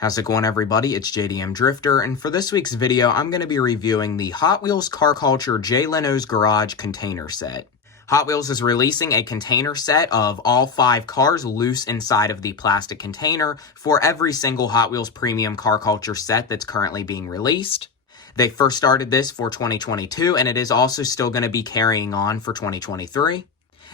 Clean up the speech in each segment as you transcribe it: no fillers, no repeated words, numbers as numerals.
How's it going, everybody? It's JDM Drifter, and for this week's video, I'm going to be reviewing the Hot Wheels Car Culture Jay Leno's Garage container set. Hot Wheels is releasing a container set of all 5 cars loose inside of the plastic container for every single Hot Wheels Premium Car Culture set that's currently being released. They first started this for 2022, and it is also still going to be carrying on for 2023.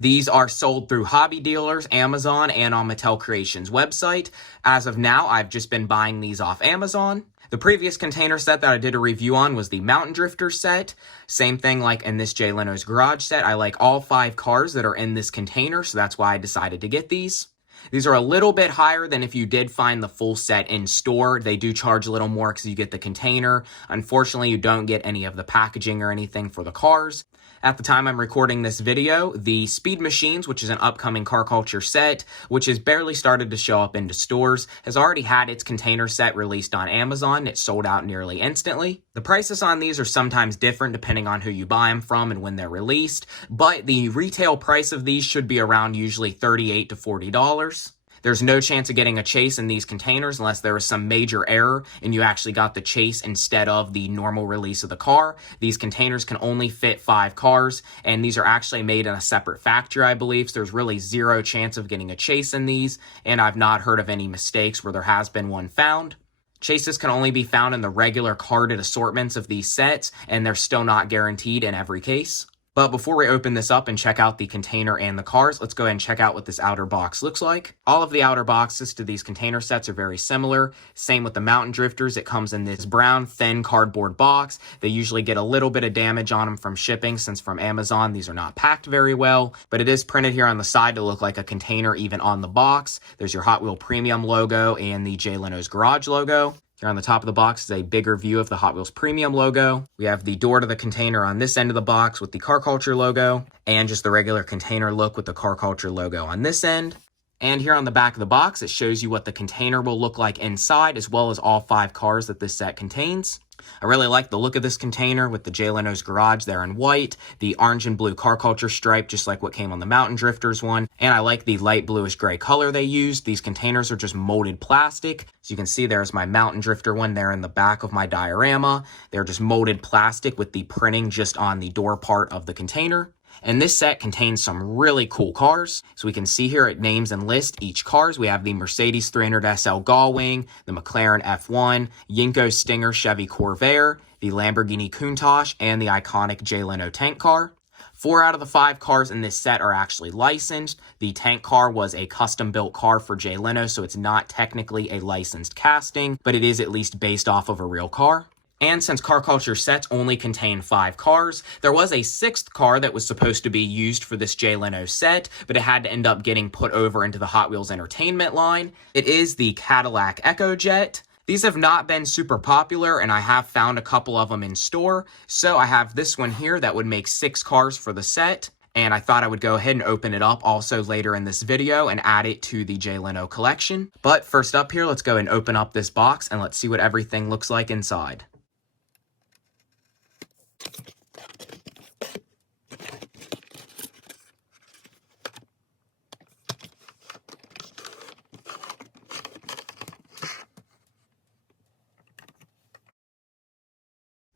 These are sold through hobby dealers, Amazon, and on Mattel Creations' website. As of now, I've just been buying these off Amazon. The previous container set that I did a review on was the Mountain Drifter set. Same thing like in this Jay Leno's Garage set. I like all 5 cars that are in this container, so that's why I decided to get these. These are a little bit higher than if you did find the full set in store. They do charge a little more because you get the container. Unfortunately, you don't get any of the packaging or anything for the cars. At the time I'm recording this video, the Speed Machines, which is an upcoming car culture set, which has barely started to show up into stores, has already had its container set released on Amazon. It sold out nearly instantly. The prices on these are sometimes different depending on who you buy them from and when they're released, but the retail price of these should be around usually $38 to $40. There's no chance of getting a chase in these containers unless there was some major error and you actually got the chase instead of the normal release of the car. These containers can only fit 5 cars, and these are actually made in a separate factory, I believe, so there's really zero chance of getting a chase in these, and I've not heard of any mistakes where there has been one found. Chases can only be found in the regular carded assortments of these sets, and they're still not guaranteed in every case. But before we open this up and check out the container and the cars, let's go ahead and check out what this outer box looks like. All of the outer boxes to these container sets are very similar. Same with the Mountain Drifters. It comes in this brown, thin cardboard box. They usually get a little bit of damage on them from shipping, since from Amazon these are not packed very well. But it is printed here on the side to look like a container even on the box. There's your Hot Wheel Premium logo and the Jay Leno's Garage logo. Here on the top of the box is a bigger view of the Hot Wheels Premium logo. We have the door to the container on this end of the box with the Car Culture logo, and just the regular container look with the Car Culture logo on this end. And here on the back of the box, it shows you what the container will look like inside, as well as all 5 cars that this set contains. I really like the look of this container with the Jay Leno's Garage there in white, the orange and blue Car Culture stripe, just like what came on the Mountain Drifters one. And I like the light bluish gray color they used. These containers are just molded plastic. So you can see there's my Mountain Drifter one there in the back of my diorama. They're just molded plastic with the printing just on the door part of the container. And this set contains some really cool cars. So we can see here it names and lists each cars. We have the Mercedes 300 SL Gullwing, the McLaren F1, Yenko Stinger Chevy Corvair, the Lamborghini Countach, and the iconic Jay Leno tank car. 4 out of the 5 cars in this set are actually licensed. The tank car was a custom-built car for Jay Leno, so it's not technically a licensed casting, but it is at least based off of a real car. And since Car Culture sets only contain 5 cars, there was a 6th car that was supposed to be used for this Jay Leno set, but it had to end up getting put over into the Hot Wheels Entertainment line. It is the Cadillac EcoJet. These have not been super popular, and I have found a couple of them in store, so I have this one here that would make 6 cars for the set. And I thought I would go ahead and open it up also later in this video and add it to the Jay Leno collection. But first up here, let's go and open up this box and let's see what everything looks like inside.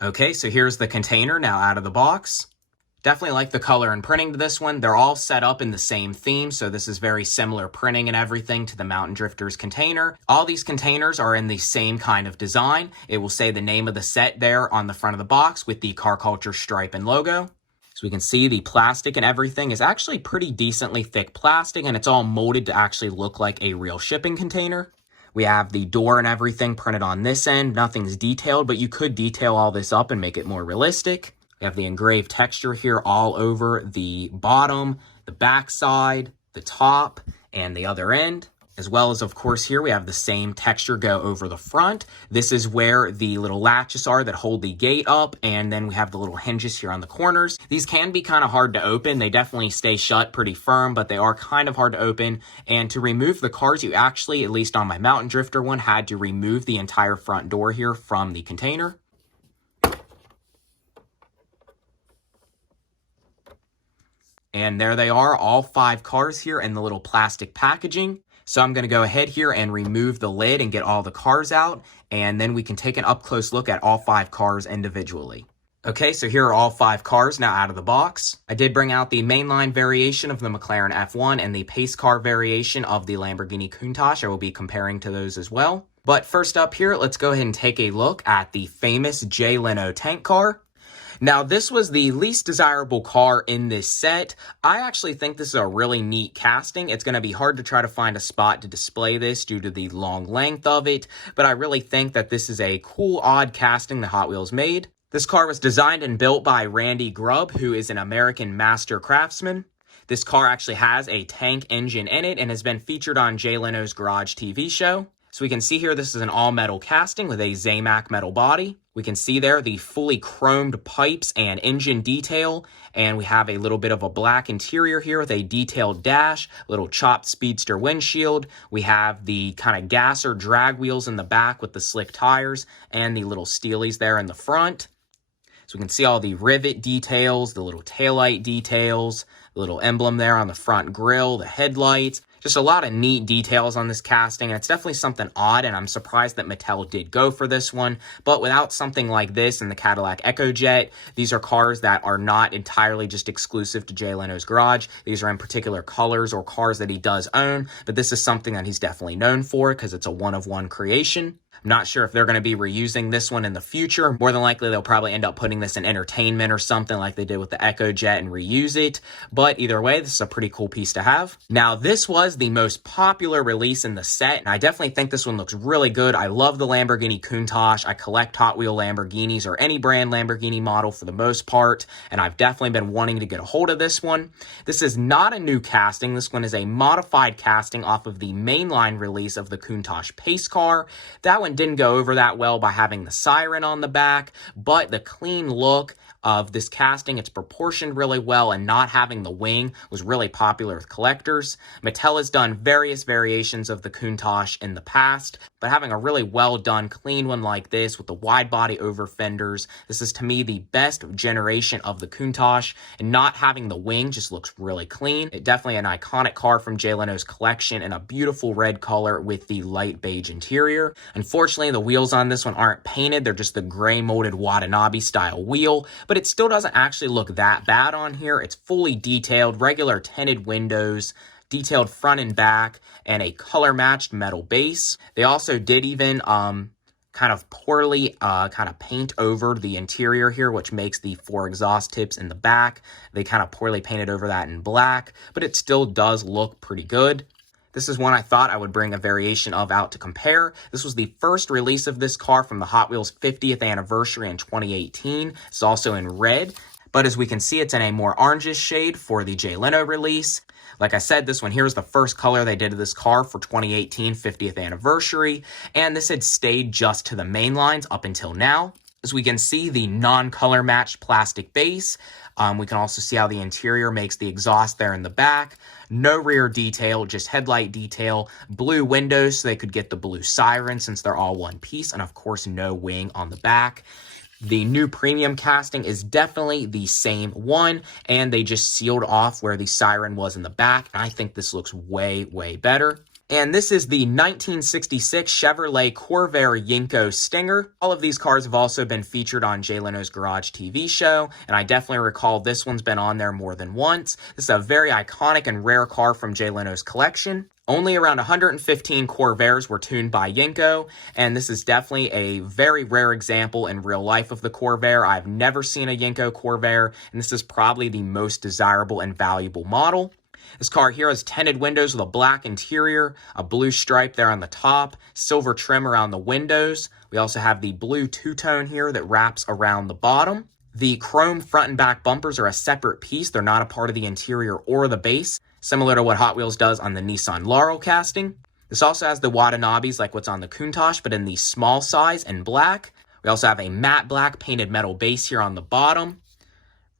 Okay, so here's the container now out of the box. Definitely like the color and printing to this one. They're all set up in the same theme, so this is very similar printing and everything to the Mountain Drifters container. All these containers are in the same kind of design. It will say the name of the set there on the front of the box with the Car Culture stripe and logo. So we can see the plastic and everything is actually pretty decently thick plastic, and it's all molded to actually look like a real shipping container. We have the door and everything printed on this end. Nothing's detailed, but you could detail all this up and make it more realistic. We have the engraved texture here all over the bottom, the back side, the top, and the other end. As well as, of course, here we have the same texture go over the front. This is where the little latches are that hold the gate up, and then we have the little hinges here on the corners. These can be kind of hard to open. They definitely stay shut pretty firm, but they are kind of hard to open. And to remove the cars, you actually, at least on my Mountain Drifter one, had to remove the entire front door here from the container. And there they are, all 5 cars here in the little plastic packaging. So I'm going to go ahead here and remove the lid and get all the cars out, and then we can take an up-close look at all 5 cars individually. Okay, so here are all 5 cars now out of the box. I did bring out the mainline variation of the McLaren F1 and the pace car variation of the Lamborghini Countach. I will be comparing to those as well. But first up here, let's go ahead and take a look at the famous Jay Leno tank car. Now, this was the least desirable car in this set. I actually think this is a really neat casting. It's going to be hard to try to find a spot to display this due to the long length of it, but I really think that this is a cool, odd casting that Hot Wheels made. This car was designed and built by Randy Grubb, who is an American master craftsman. This car actually has a tank engine in it and has been featured on Jay Leno's Garage TV show. So we can see here this is an all-metal casting with a Zamac metal body. We can see there the fully chromed pipes and engine detail, and we have a little bit of a black interior here with a detailed dash, little chopped speedster windshield. We have the kind of gas or drag wheels in the back with the slick tires and the little steelies there in the front. So we can see all the rivet details, the little taillight details, the little emblem there on the front grille, the headlights. Just a lot of neat details on this casting, and it's definitely something odd, and I'm surprised that Mattel did go for this one. But without something like this and the Cadillac EcoJet, these are cars that are not entirely just exclusive to Jay Leno's garage. These are in particular colors or cars that he does own, but this is something that he's definitely known for because it's a one-of-one creation. I'm not sure if they're going to be reusing this one in the future. More than likely, they'll probably end up putting this in entertainment or something like they did with the EcoJet and reuse it. But either way, this is a pretty cool piece to have. Now, this was the most popular release in the set, and I definitely think this one looks really good. I love the Lamborghini Countach. I collect Hot Wheel Lamborghinis or any brand Lamborghini model for the most part, and I've definitely been wanting to get a hold of this one. This is not a new casting. This one is a modified casting off of the mainline release of the Countach pace car. That one didn't go over that well by having the siren on the back, but the clean look of this casting, it's proportioned really well, and not having the wing was really popular with collectors. Mattel has done various variations of the Countach in the past, but having a really well done clean one like this with the wide body over fenders, this is to me the best generation of the Countach, and not having the wing just looks really clean. It's definitely an iconic car from Jay Leno's collection in a beautiful red color with the light beige interior. Unfortunately, the wheels on this one aren't painted. They're just the gray molded Watanabe style wheel, but it still doesn't actually look that bad on here. It's fully detailed, regular tinted windows, detailed front and back, and a color matched metal base. They also did even kind of poorly paint over the interior here, which makes the 4 exhaust tips in the back. They kind of poorly painted over that in black, but it still does look pretty good. This is one I thought I would bring a variation of out to compare. This was the first release of this car from the Hot Wheels 50th anniversary in 2018. It's also in red, but as we can see, it's in a more orangish shade for the Jay Leno release. Like I said, this one here is the first color they did to this car for 2018 50th anniversary, and this had stayed just to the main lines up until now. As we can see, the non-color matched plastic base. We can also see how the interior makes the exhaust there in the back. No rear detail, just headlight detail. Blue windows so they could get the blue siren since they're all one piece. And of course, no wing on the back. The new premium casting is definitely the same one, and they just sealed off where the siren was in the back. And I think this looks way, way better. And this is the 1966 Chevrolet Corvair Yenko Stinger. All of these cars have also been featured on Jay Leno's Garage TV show, and I definitely recall this one's been on there more than once. This is a very iconic and rare car from Jay Leno's collection. Only around 115 Corvairs were tuned by Yenko, and this is definitely a very rare example in real life of the Corvair. I've never seen a Yenko Corvair, and this is probably the most desirable and valuable model. This car here has tinted windows with a black interior, a blue stripe there on the top, silver trim around the windows. We also have the blue two-tone here that wraps around the bottom. The chrome front and back bumpers are a separate piece. They're not a part of the interior or the base, similar to what Hot Wheels does on the Nissan Laurel casting. This also has the Watanabes like what's on the Countach, but in the small size and black. We also have a matte black painted metal base here on the bottom.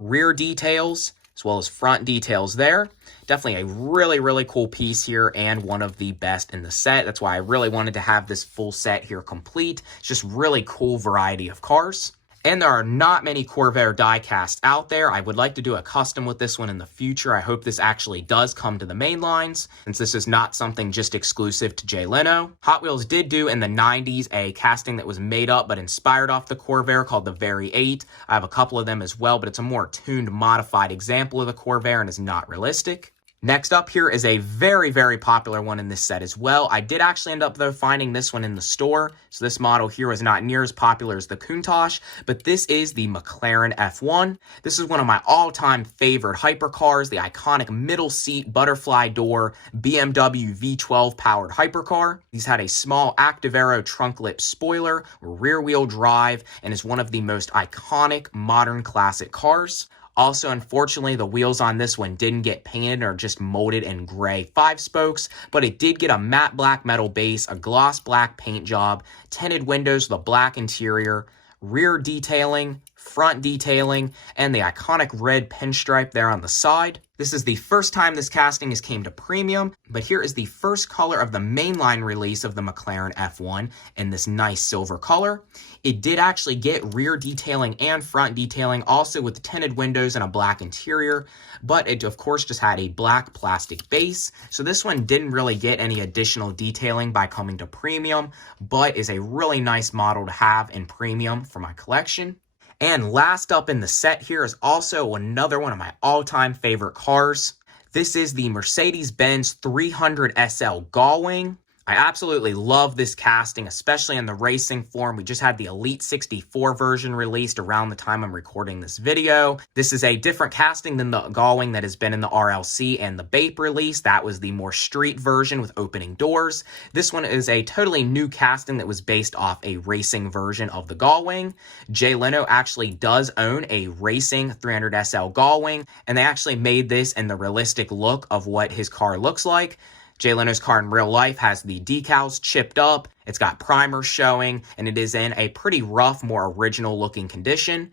Rear details, as well as front details there. Definitely a really, really cool piece here and one of the best in the set. That's why I really wanted to have this full set here complete. It's just really cool variety of cars. And there are not many Corvair diecasts out there. I would like to do a custom with this one in the future. I hope this actually does come to the main lines, since this is not something just exclusive to Jay Leno. Hot Wheels did do in the 90s a casting that was made up but inspired off the Corvair called the Very 8. I have a couple of them as well, but it's a more tuned, modified example of the Corvair and is not realistic. Next up here is a very, very popular one in this set as well. I did actually end up, though, finding this one in the store. So this model here is not near as popular as the Countach, but this is the McLaren F1. This is one of my all-time favorite hypercars, the iconic middle seat butterfly door BMW V12 powered hypercar. These had a small Active Aero trunk lip spoiler, rear wheel drive, and is one of the most iconic modern classic cars. Also, unfortunately, the wheels on this one didn't get painted or just molded in gray 5-spokes, but it did get a matte black metal base, a gloss black paint job, tinted windows with a black interior, rear detailing, front detailing, and the iconic red pinstripe there on the side. This is the first time this casting has came to premium, but here is the first color of the mainline release of the McLaren F1 in this nice silver color. It did actually get rear detailing and front detailing, also with tinted windows and a black interior, but it of course just had a black plastic base. So this one didn't really get any additional detailing by coming to premium, but is a really nice model to have in premium for my collection. And last up in the set here is also another one of my all-time favorite cars. This is the Mercedes-Benz 300 SL Gullwing. I absolutely love this casting, especially in the racing form. We just had the Elite 64 version released around the time I'm recording this video. This is a different casting than the Gullwing that has been in the RLC and the BAPE release. That was the more street version with opening doors. This one is a totally new casting that was based off a racing version of the Gullwing. Jay Leno actually does own a racing 300 SL Gullwing, and they actually made this in the realistic look of what his car looks like. Jay Leno's car in real life has the decals chipped up, it's got primer showing, and it is in a pretty rough, more original looking condition.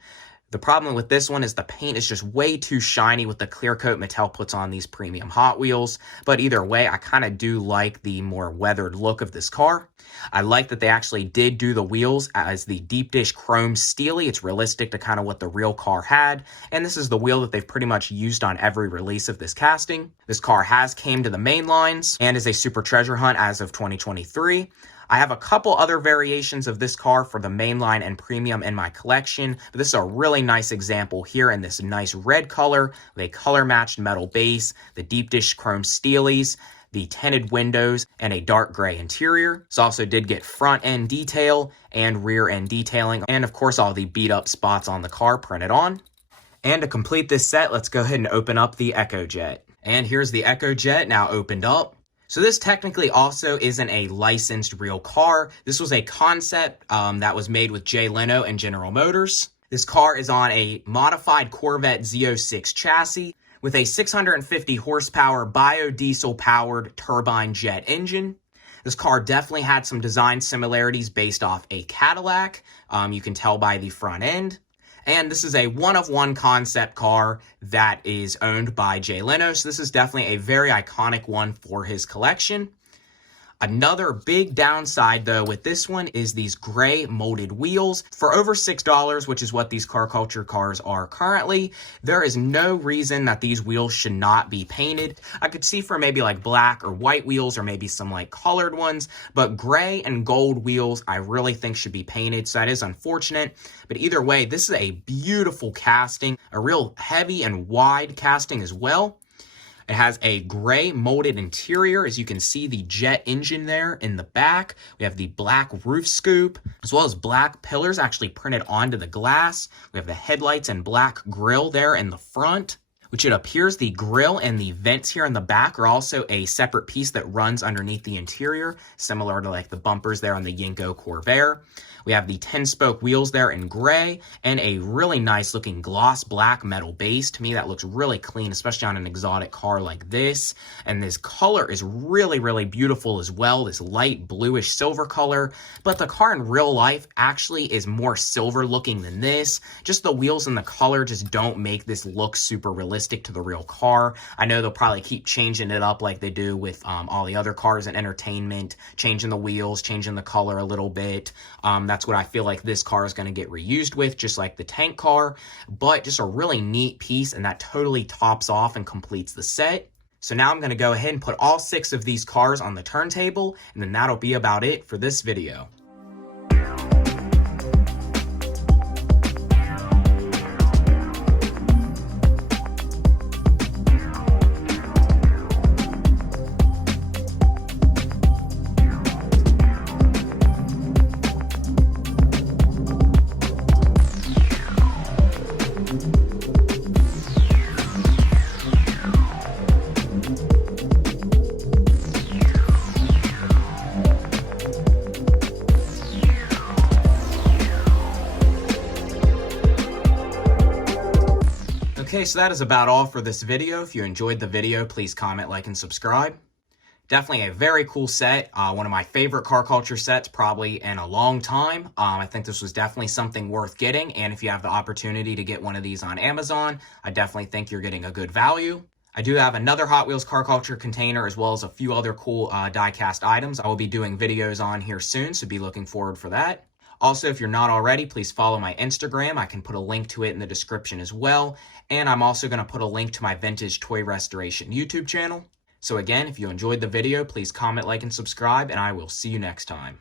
The problem with this one is the paint is just way too shiny with the clear coat Mattel puts on these premium Hot Wheels. But either way, I kind of do like the more weathered look of this car. I like that they actually did do the wheels as the deep dish chrome steely. It's realistic to kind of what the real car had. And this is the wheel that they've pretty much used on every release of this casting. This car has came to the main lines and is a super treasure hunt as of 2023. I have a couple other variations of this car for the mainline and premium in my collection, but this is a really nice example here in this nice red color with a color-matched metal base, the deep dish chrome steelies, the tinted windows, and a dark gray interior. This also did get front end detail and rear end detailing, and of course all the beat up spots on the car printed on. And to complete this set, let's go ahead and open up the EcoJet. And here's the EcoJet now opened up. So this technically also isn't a licensed real car. This was a concept that was made with Jay Leno and General Motors. This car is on a modified Corvette Z06 chassis with a 650 horsepower biodiesel powered turbine jet engine. This car definitely had some design similarities based off a Cadillac. You can tell by the front end. And this is a one-of-one concept car that is owned by Jay Leno, so this is definitely a very iconic one for his collection. Another big downside, though, with this one is these gray molded wheels. For over $6, which is what these car culture cars are currently, there is no reason that these wheels should not be painted. I could see for maybe like black or white wheels or maybe some like colored ones, but gray and gold wheels I really think should be painted, so that is unfortunate. But either way, this is a beautiful casting, a real heavy and wide casting as well. It has a gray molded interior. As you can see, the jet engine there in the back. We have the black roof scoop, as well as black pillars actually printed onto the glass. We have the headlights and black grille there in the front, which it appears the grille and the vents here in the back are also a separate piece that runs underneath the interior, similar to like the bumpers there on the Yenko Corvair. We have the 10-spoke wheels there in gray and a really nice looking gloss black metal base. To me, that looks really clean, especially on an exotic car like this. And this color is really, really beautiful as well, this light bluish silver color. But the car in real life actually is more silver looking than this. Just the wheels and the color just don't make this look super realistic realistic to the real car. I know they'll probably keep changing it up like they do with all the other cars in entertainment, changing the wheels, changing the color a little bit. That's what I feel like this car is going to get reused with, just like the tank car, but just a really neat piece, and that totally tops off and completes the set. So now I'm going to go ahead and put all 6 of these cars on the turntable, and then that'll be about it for this video. Okay, so that is about all for this video. If you enjoyed the video, please comment, like, and subscribe. Definitely a very cool set. One of my favorite car culture sets probably in a long time. I think this was definitely something worth getting. And if you have the opportunity to get one of these on Amazon, I definitely think you're getting a good value. I do have another Hot Wheels car culture container as well as a few other cool diecast items I will be doing videos on here soon, so be looking forward for that. Also, if you're not already, please follow my Instagram. I can put a link to it in the description as well. And I'm also going to put a link to my vintage toy restoration YouTube channel. So again, if you enjoyed the video, please comment, like, and subscribe, and I will see you next time.